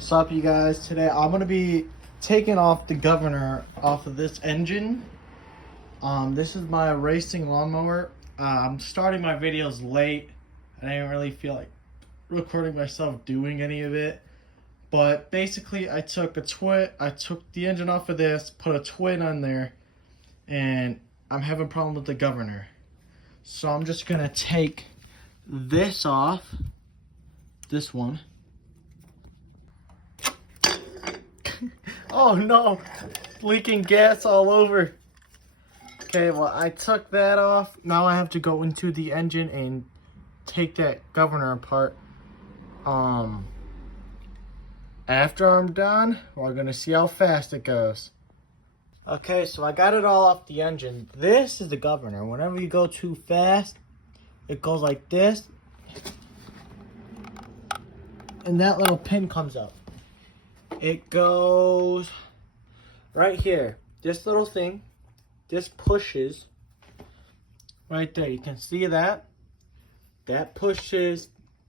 What's up, you guys? Today I'm gonna be taking off the governor off of this engine. This is my racing lawnmower. I'm starting my videos late. I didn't really feel like recording myself doing any of it. But basically, I took the engine off of this, put a twin on there, and I'm having a problem with the governor. So I'm just gonna take this off, this one. Oh no, leaking gas all over. Okay, well, I took that off. Now I have to go into the engine and take that governor apart. After I'm done, we're gonna see how fast it goes. Okay, so I got it all off the engine. This is the governor. Whenever you go too fast, it goes like this, and that little pin comes up. It goes right here. This little thing, this pushes right there. You can see that. That pushes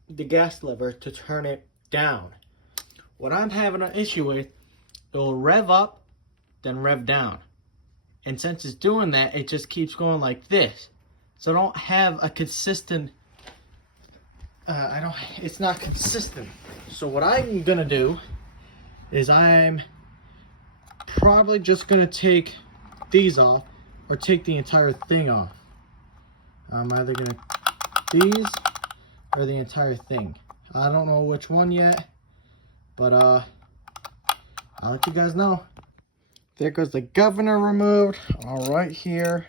the gas lever to turn it down. What I'm having an issue with, it'll rev up, then rev down. And since it's doing that, it just keeps going like this. So I don't have a consistent, it's not consistent. So what I'm gonna do is I'm probably just gonna take these off or take the entire thing off. I'm either gonna these or the entire thing. I don't know which one yet, but I'll let you guys know. There goes the governor removed. All right, here.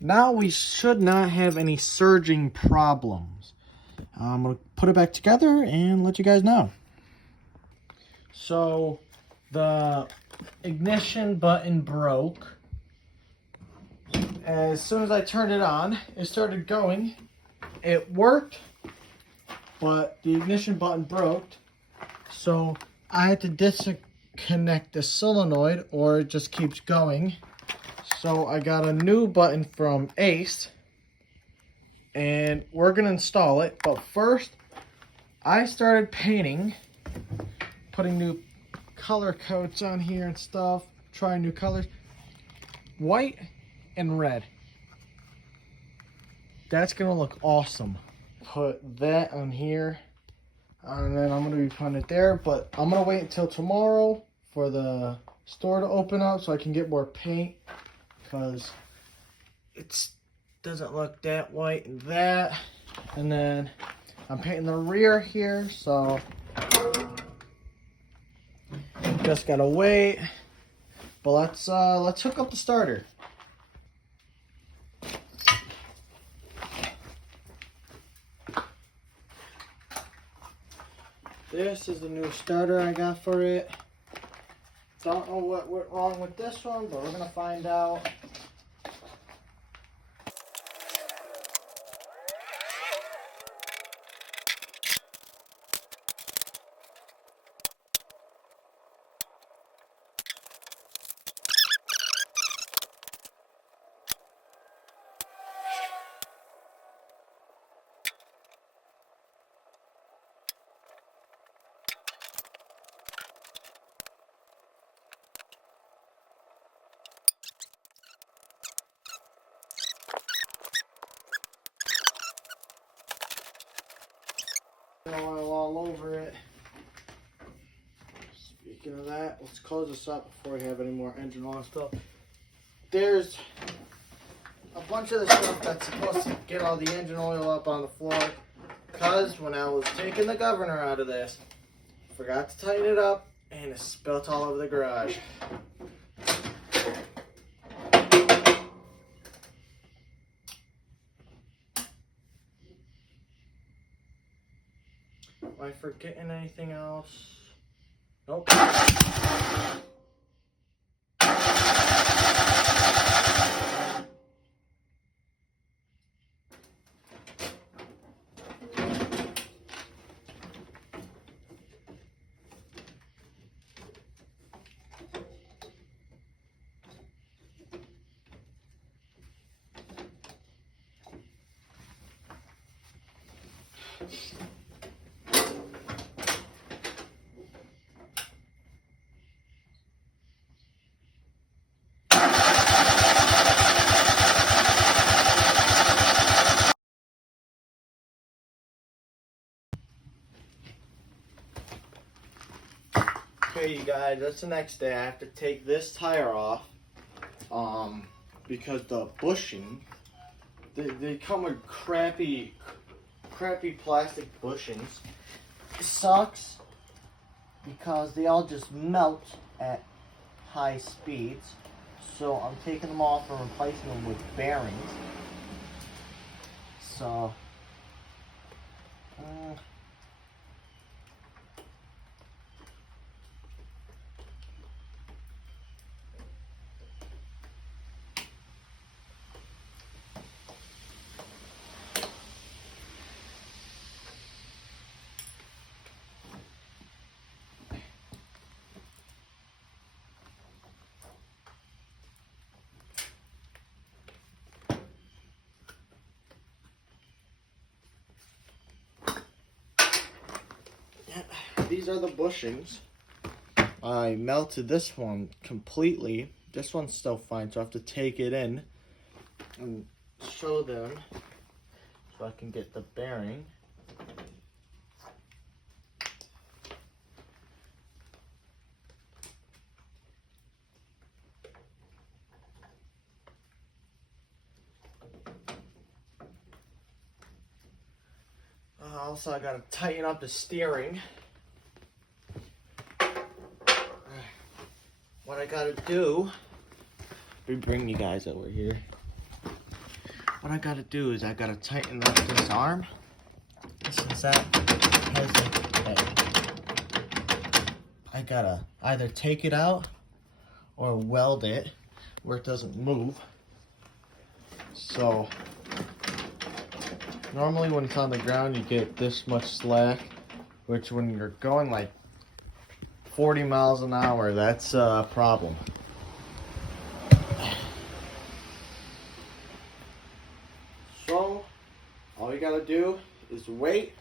Now we should not have any surging problems. I'm gonna put it back together and let you guys know. So the ignition button broke. As soon as I turned it on, it started going. It worked, but the ignition button broke. So I had to disconnect the solenoid or it just keeps going. So I got a new button from Ace and we're gonna install it. But first, I started painting, putting new color coats on here and stuff, trying new colors. White and red. That's gonna look awesome. Put that on here, and then I'm gonna be putting it there, but I'm gonna wait until tomorrow for the store to open up so I can get more paint, because it doesn't look that white and that. And then I'm painting the rear here, so just gotta wait. But let's hook up the starter. This is the new starter I got for it. Don't know what went wrong with this one, but we're gonna find out. Oil all over it. Speaking of that, let's close this up before we have any more engine oil stuff. There's a bunch of the stuff that's supposed to get all the engine oil up on the floor, because when I was taking the governor out of this, I forgot to tighten it up and it spilt all over the garage. Am I forgetting anything else? Nope. Okay, you guys, that's the next day. I have to take this tire off, because the bushing, they come with crappy plastic bushings. It sucks because they all just melt at high speeds. So I'm taking them off and replacing them with bearings. So, these are the bushings. I melted this one completely. This one's still fine, so I have to take it in and show them so I can get the bearing. Also, I gotta tighten up the steering. What I gotta do, let me bring you guys over here. What I gotta do is I gotta tighten up this arm. Since that has I gotta either take it out or weld it where it doesn't move. So normally when it's on the ground you get this much slack, which when you're going like 40 miles an hour, that's a problem. So all you gotta do is wait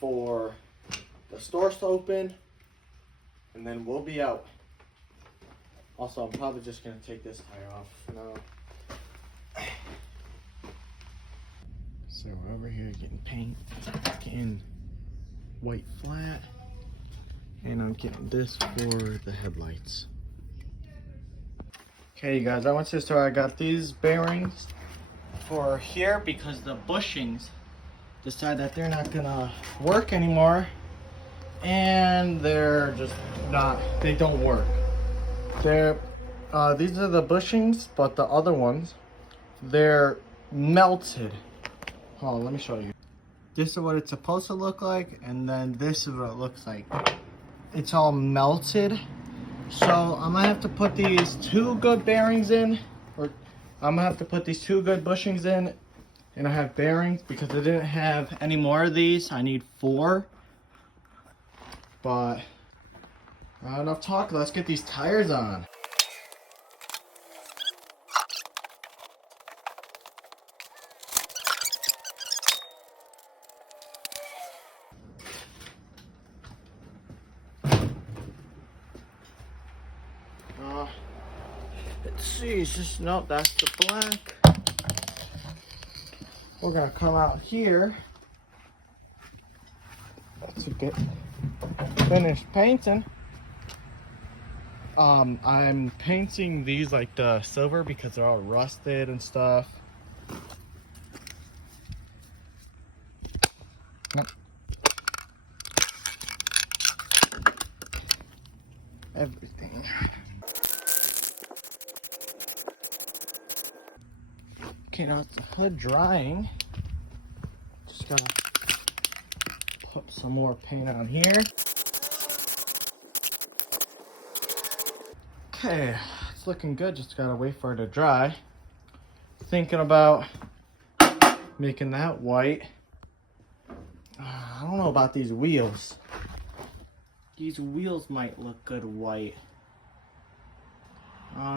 for the stores to open and then we'll be out. Also, I'm probably just gonna take this tire off now. So we're over here getting paint, getting white flat, and I'm getting this for the headlights. Okay, you guys, I went to the store. I got these bearings for here because the bushings decide that they're not gonna work anymore, and they're just not. They don't work. They're these are the bushings, but the other ones, they're melted. Hold on, let me show you. This is what it's supposed to look like, and then this is what it looks like. It's all melted. So I'm gonna have to put these two good bearings in, or I'm gonna have to put these two good bushings in, and I have bearings because I didn't have any more of these. I need 4. But enough talk, let's get these tires on. Let's see, it's just, nope, that's the black. We're gonna come out here. Let's get finished painting. I'm painting these like the silver because they're all rusted and stuff. Nope. Everything. Okay, now it's the hood drying. Just gotta put some more paint on here. Okay, it's looking good, just gotta wait for it to dry. Thinking about making that white. I don't know about these wheels. These wheels might look good white. I don't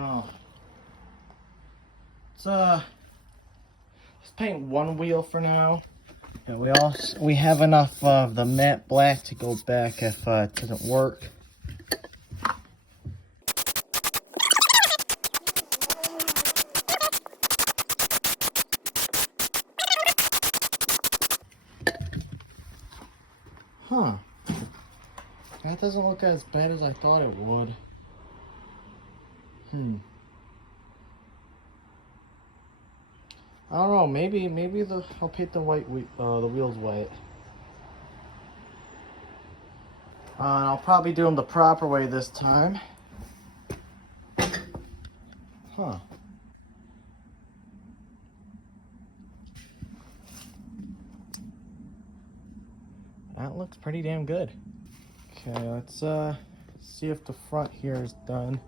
know. Let's paint one wheel for now. Yeah, we have enough of the matte black to go back if it doesn't work. Huh. That doesn't look as bad as I thought it would. I don't know. Maybe I'll paint the wheels white. And I'll probably do them the proper way this time. Huh. That looks pretty damn good. Okay, let's see if the front here is done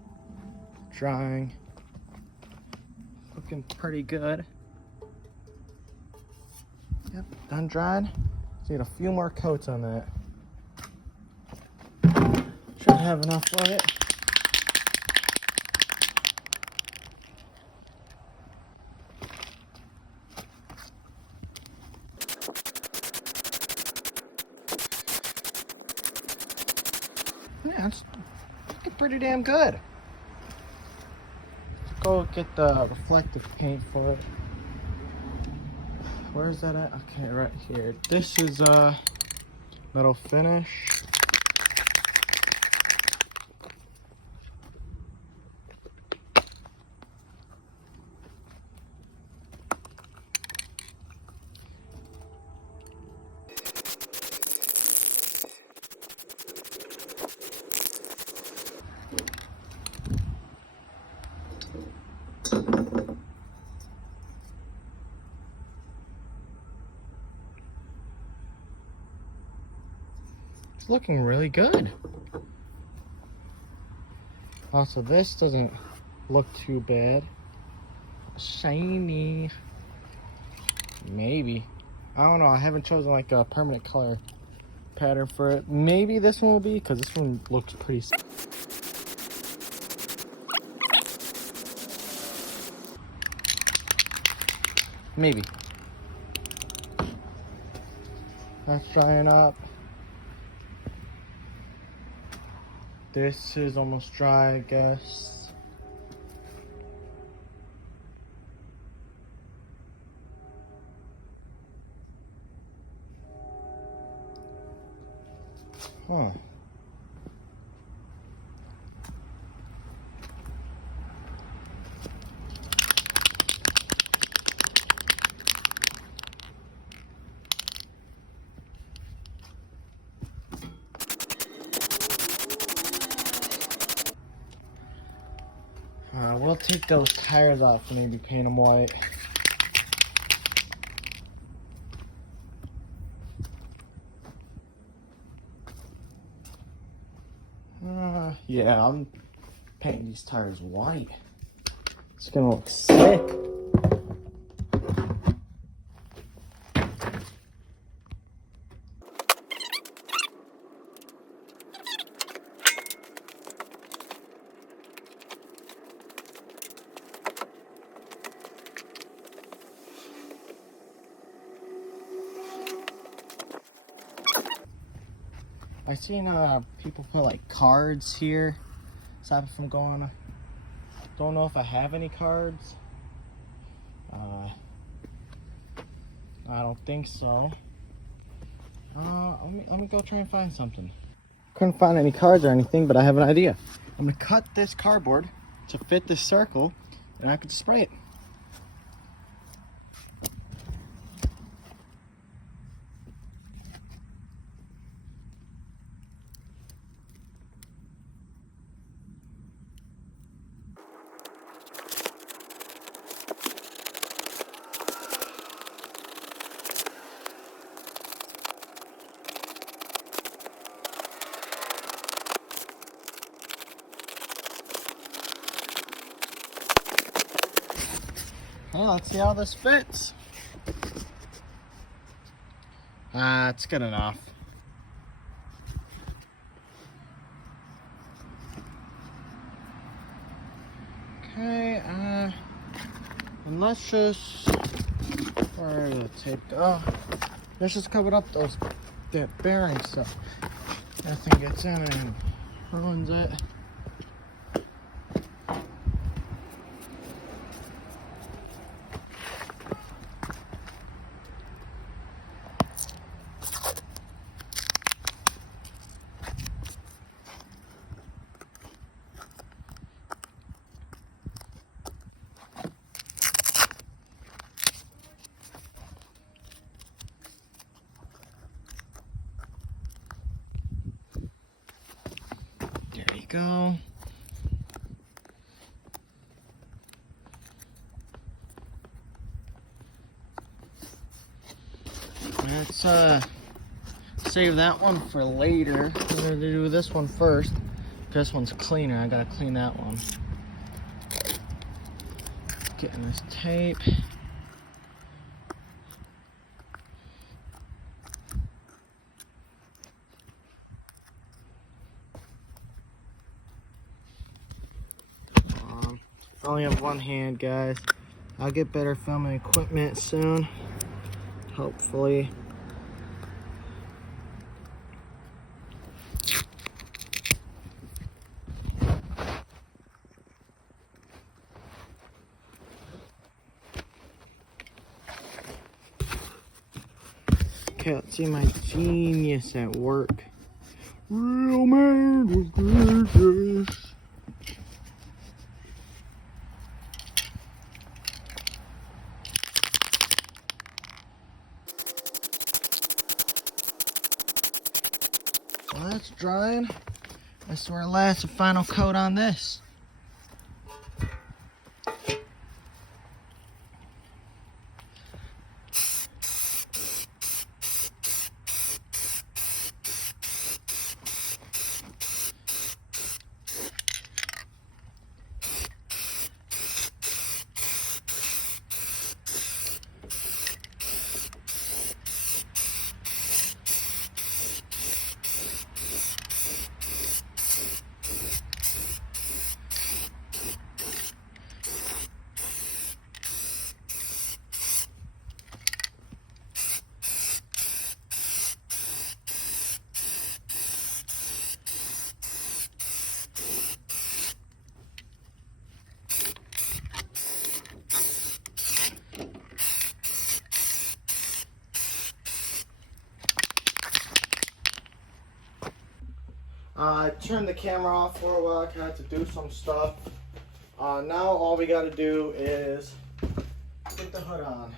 drying. Looking pretty good. Yep, done drying. Just need a few more coats on that. Should have enough of it. Yeah, it's looking pretty damn good. Let's go get the reflective paint for it. Where's that at? Okay, right here. This is metal finish. It's looking really good. Also, this doesn't look too bad. Shiny. Maybe. I don't know. I haven't chosen like a permanent color pattern for it. Maybe this one will be, because this one looks pretty. Maybe. That's drying up. This is almost dry, I guess. Huh. We'll take those tires off and maybe paint them white. Yeah, I'm painting these tires white. It's gonna look sick. I've seen people put like cards here, stop it from going. Don't know if I have any cards. I don't think so. Let me go try and find something. Couldn't find any cards or anything, but I have an idea. I'm gonna cut this cardboard to fit this circle, and I could spray it. Well, let's see how this fits. It's good enough. Okay, and let's just, where did the tape go? Let's just cover up that bearing so nothing gets in and ruins it. go. Let's save that one for later. We're gonna do this one first. This one's cleaner. I gotta clean that one. Getting this tape. I only have one hand, guys. I'll get better filming equipment soon, hopefully. Okay, let's see my genius at work. Real man with genius. Well, that's drying. That's where last and final coat on this. I turned the camera off for a while. I had to do some stuff. Now all we got to do is put the hood on.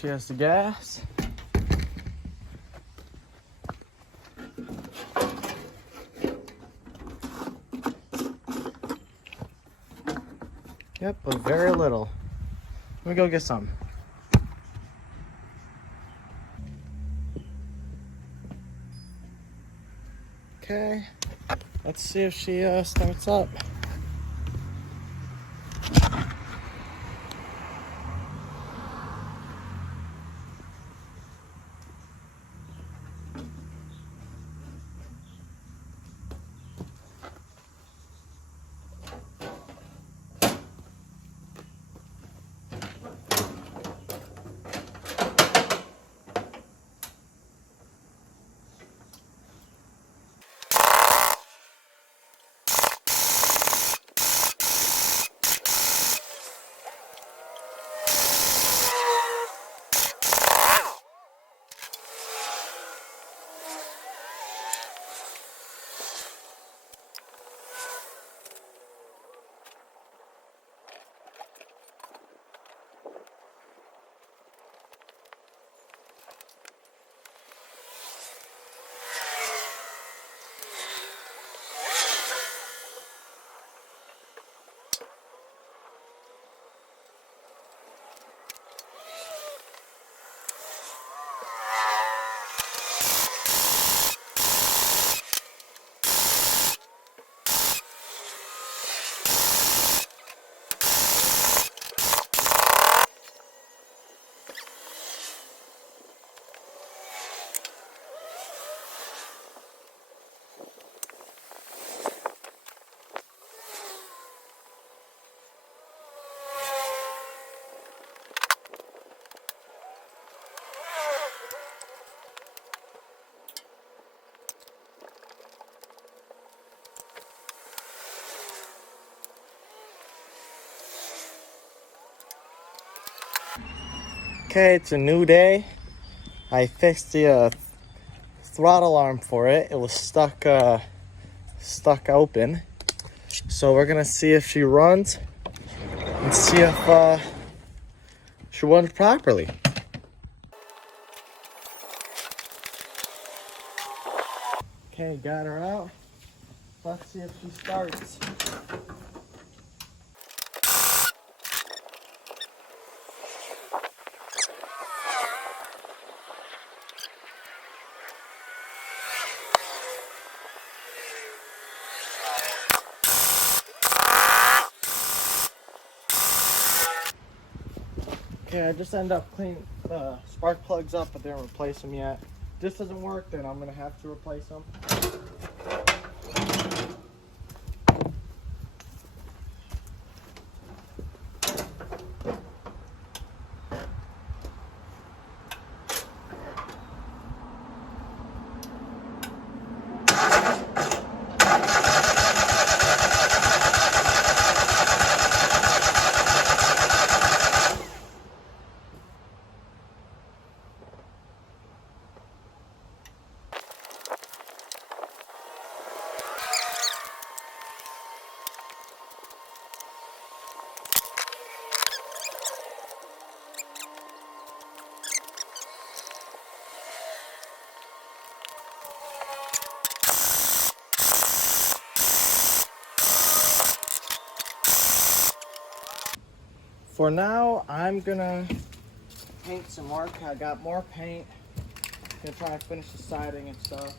She has the gas. Yep, but very little. Let me go get some. Okay, let's see if she starts up. Okay, it's a new day. I fixed the throttle arm for it. It was stuck open. So we're gonna see if she runs and see if she runs properly. Okay, got her out. Let's see if she starts. Okay, I just ended up cleaning the spark plugs up, but didn't replace them yet. If this doesn't work, then I'm gonna have to replace them. For now, I'm gonna paint some more. I got more paint. Gonna try and finish the siding and stuff.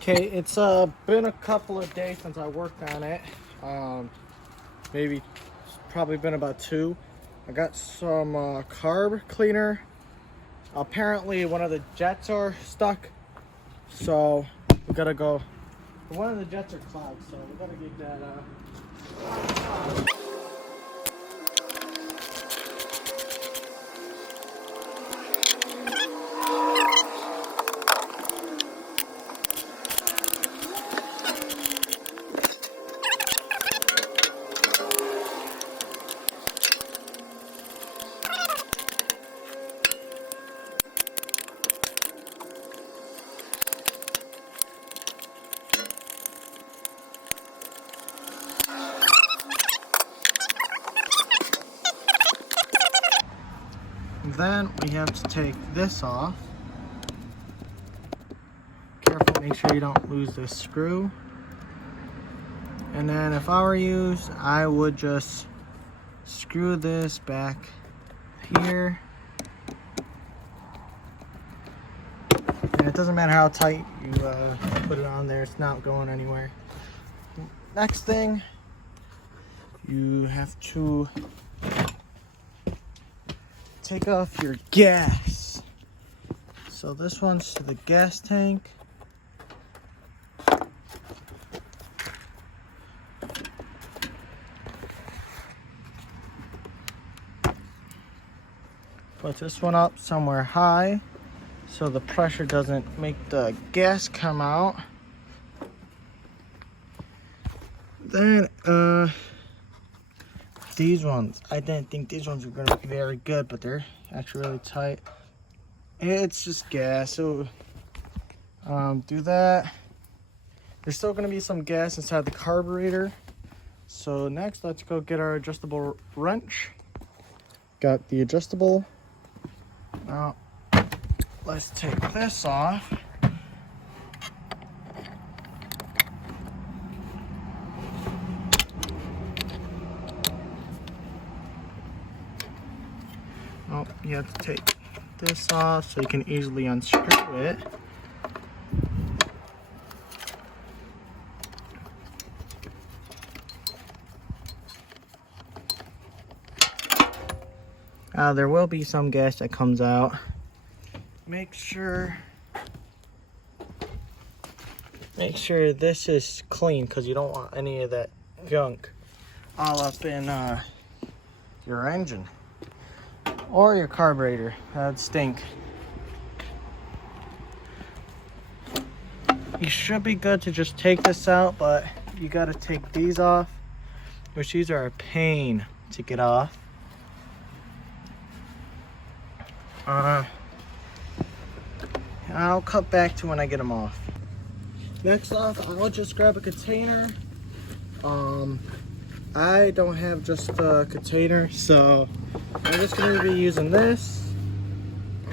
Okay, it's been a couple of days since I worked on it. Maybe it's probably been about 2. I got some carb cleaner. Apparently one of the jets are stuck, so we gotta go. One of the jets are clogged, so we gotta get that Then we have to take this off. Careful, make sure you don't lose this screw. And then if I were you, I would just screw this back here. And it doesn't matter how tight you put it on there, it's not going anywhere. Next thing, you have to take off your gas. So this one's to the gas tank. Put this one up somewhere high so the pressure doesn't make the gas come out. Then these ones, I didn't think these ones were going to be very good, but they're actually really tight. It's just gas, so do that. There's still going to be some gas inside the carburetor. So next, let's go get our adjustable wrench. Got the adjustable. Now, let's take this off. you have to take this off so you can easily unscrew it. There will be some gas that comes out. Make sure this is clean, because you don't want any of that junk all up in your engine or your carburetor. That'd stink. You should be good to just take this out, but you got to take these off, which these are a pain to get off. I'll cut back to when I get them off. Next off, I'll just grab a container. I don't have just a container, so I'm just gonna be using this.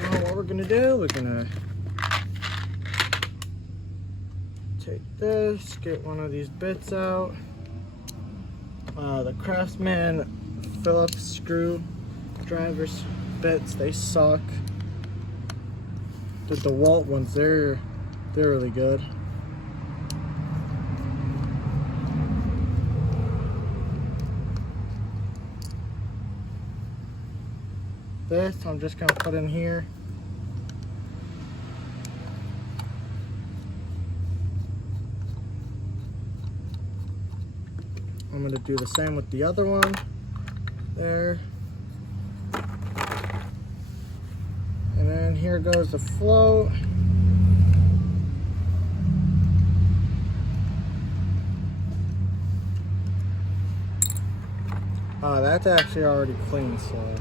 What we're gonna do, we're gonna take this, get one of these bits out. The Craftsman Phillips screw drivers bits, they suck. The DeWalt ones, they're really good. This I'm just gonna put in here. I'm gonna do the same with the other one. There. And then here goes the float. That's actually already clean, so.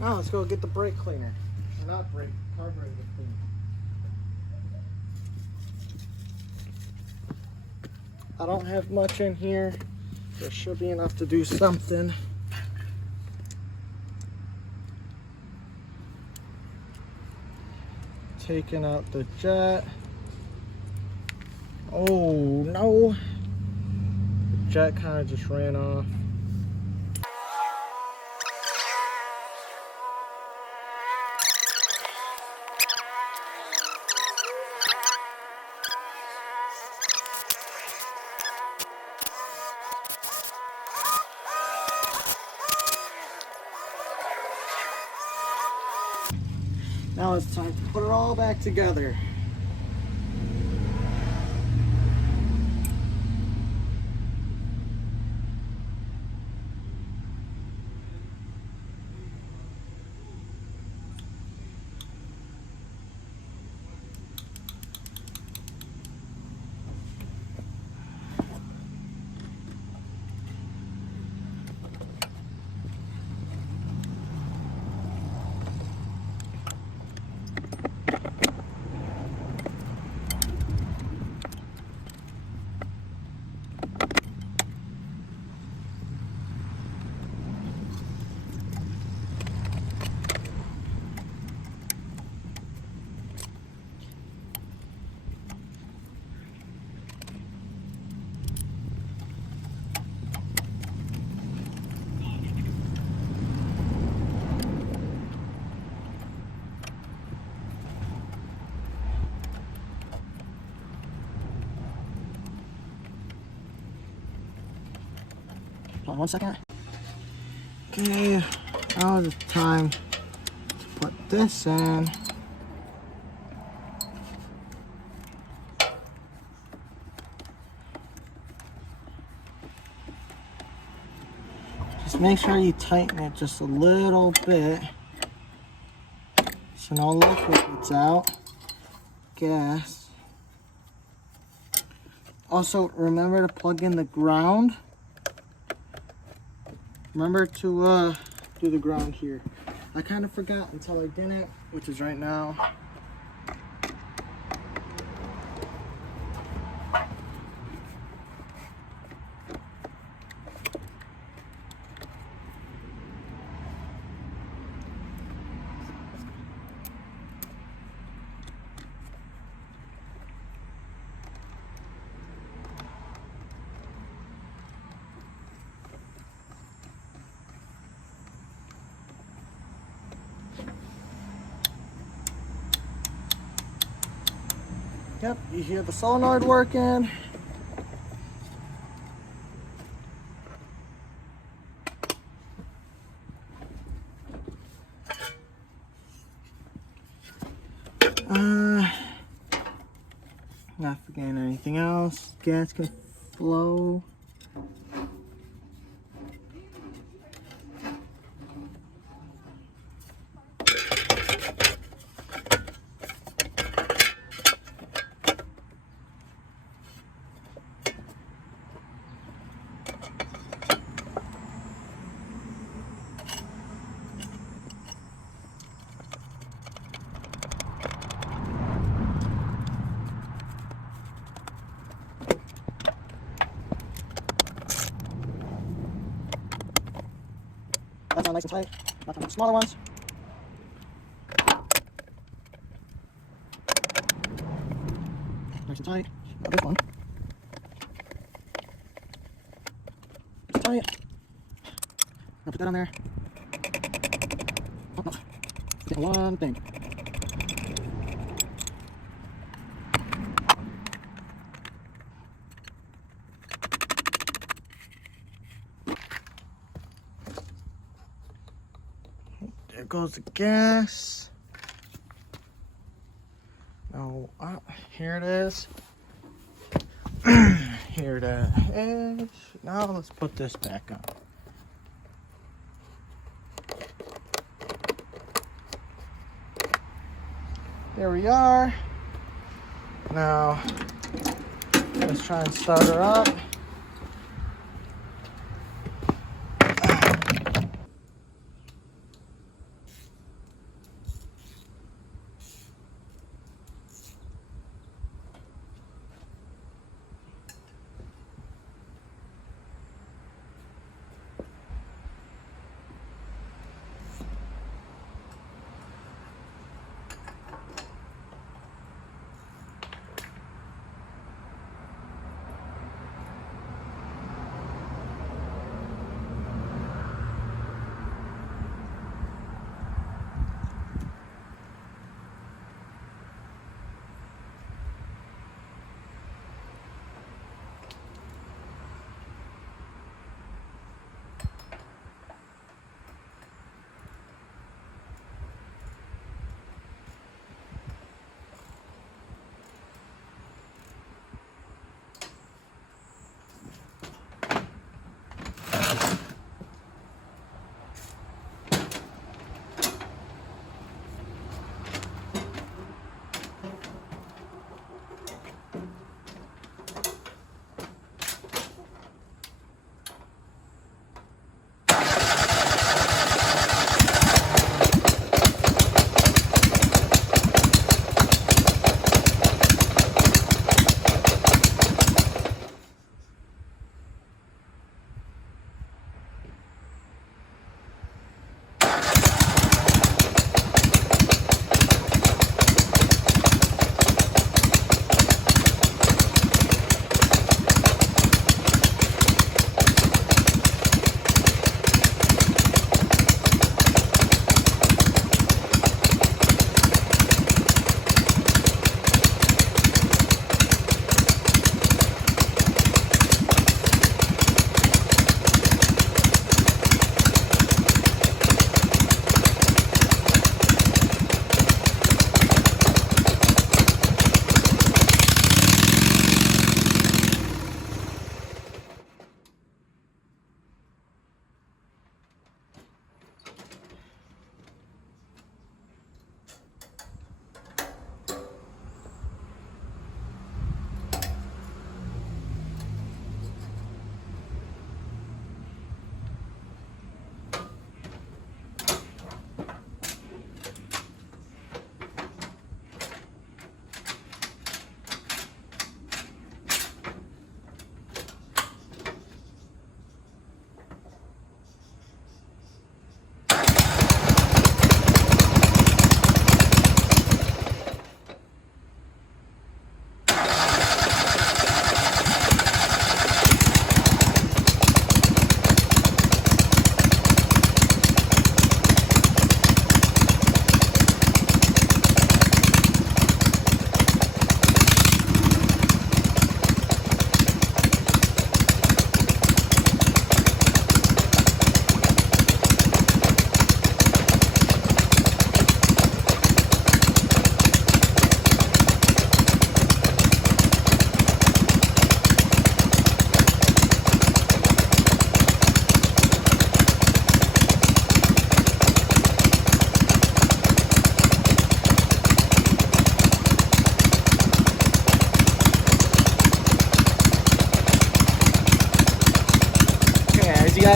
Now let's go get the brake cleaner. Not brake, carburetor cleaner. I don't have much in here. There should be enough to do something. Taking out the jet. Oh no! The jet kind of just ran off. Now it's time to put it all back together. Hold on 1 second. Okay, now is the time to put this in. Just make sure you tighten it just a little bit so no liquid gets out. Gas. Also, remember to plug in the ground. Remember to do the ground here. I kind of forgot until I didn't, which is right now. Yep, you hear the solenoid working. Not forgetting anything else. Gas can flow. That's on nice and tight, not the smaller ones. Nice and tight. Now this one. Nice and tight. I'll put that on there. Oh, no. Getting one thing. There goes the gas. Now, here it is. Here it is. Now let's put this back on. There we are. Now, let's try and start her up.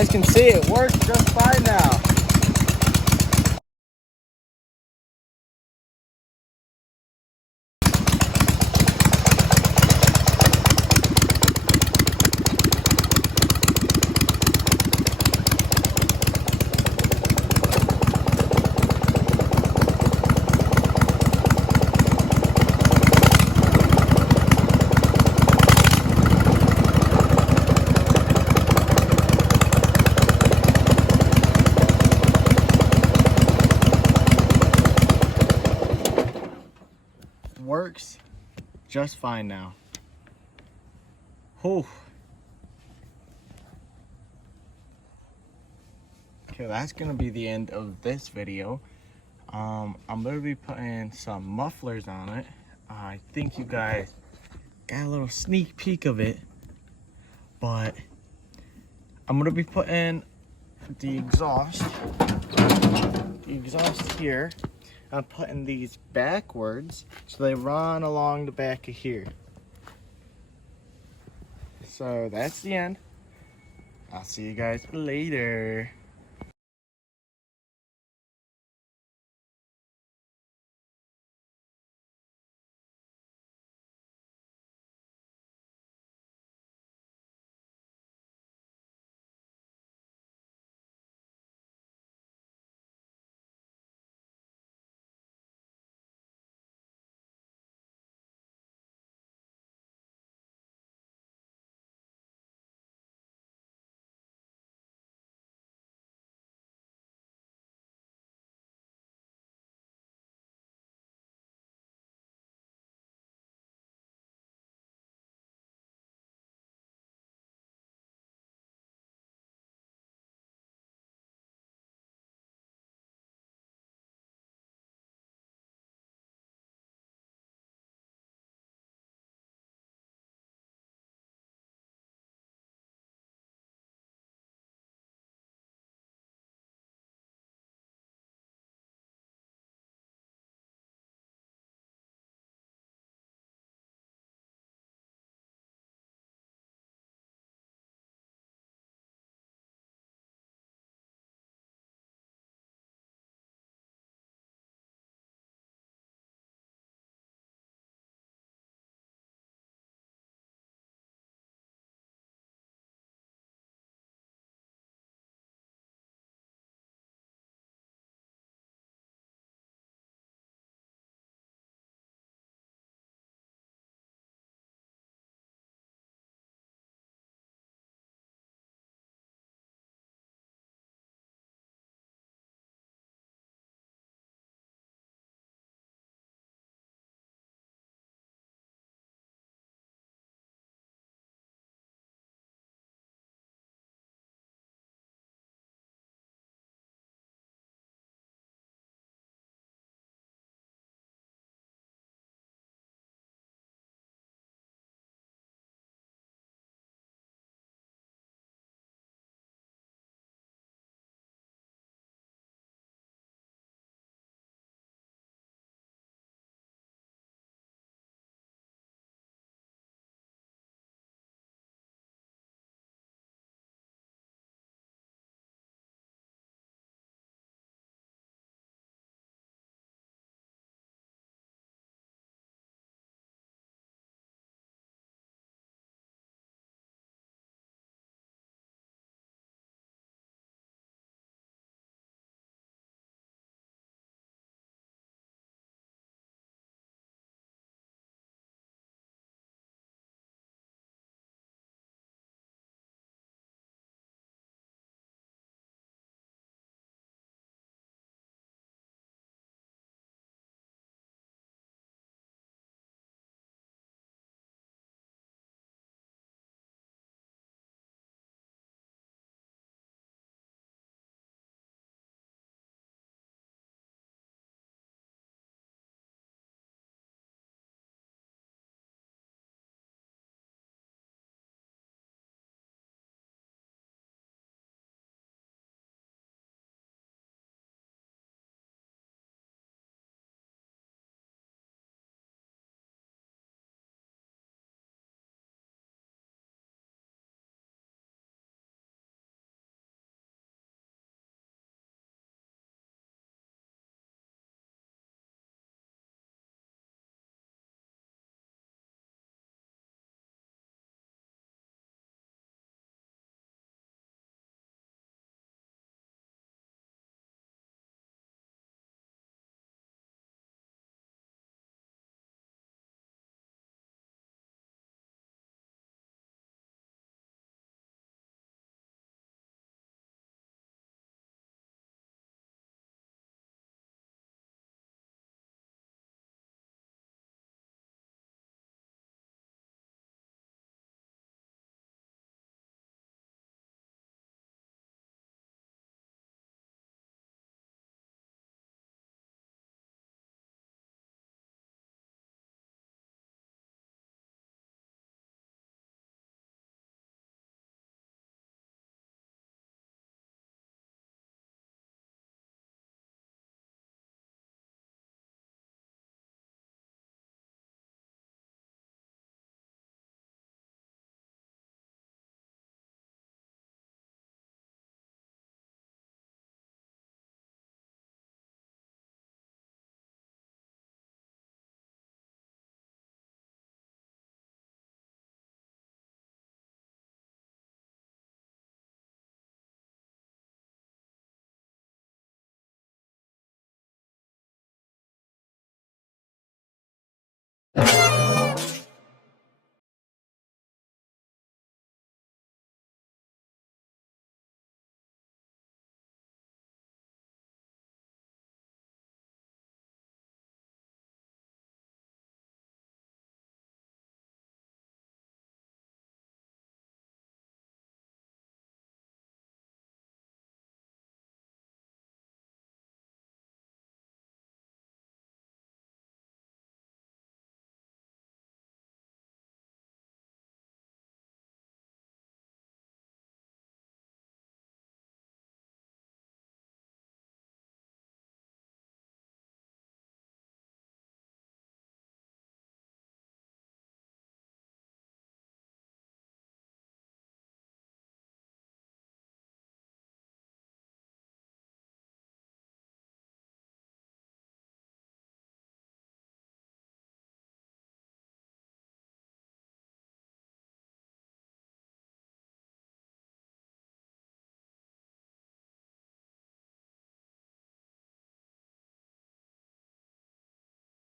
guys can see, it works just fine now. Works just fine now. Whew. Okay, that's gonna be the end of this video. I'm gonna be putting some mufflers on it. I think you guys got a little sneak peek of it, but I'm gonna be putting the exhaust here. I'm putting these backwards so they run along the back of here. So that's the end. I'll see you guys later.